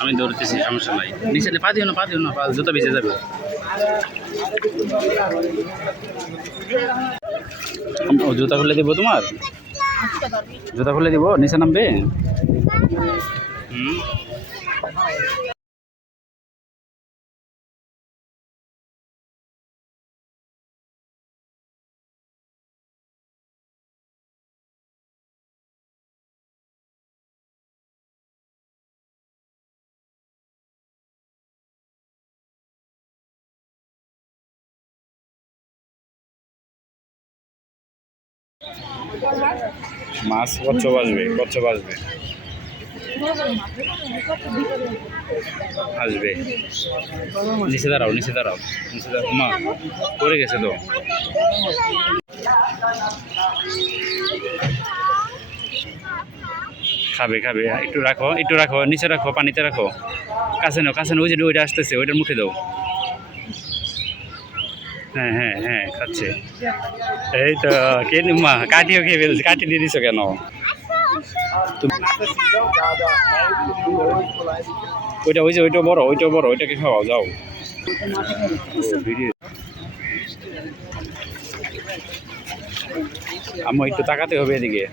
আমি দৌড়তেছি, সমস্যা নাই। নিচে পা দিও না, পা দিও না, পা জুতো ভিজে যাবে। জুতা খুলে দিব তোমার, জুতা খুলে দিব, নিচে নামবে। হুম, মাছ কচ্ছপ আসবে, কচ্ছপ আসবে, আসবে। নিচে দাঁড়াও, নিচে দাঁড়াও, নিচে দাঁড়াও। মা পড়ে গেছে তো। খাবে খাবে, একটু রাখো, একটু রাখো, নিচে রাখো, পানিতে রাখো। কাছে নাও, কাছে নাও, ওই যে ওইটা আসতেছে, ওইটার মুখে দাও। হ্যাঁ হ্যাঁ হ্যাঁ, খাচ্ছে। এই তো কে মা কাটিও খেয়ে ফেলছে, কাটি দিয়ে দিছো কেন? ওইটা, ওই যে ওইটা বড়, ওইটা বড়, ওইটাকে খাওয়াও, যাও। আম্মু একটু তাকাতে হবে এদিকে।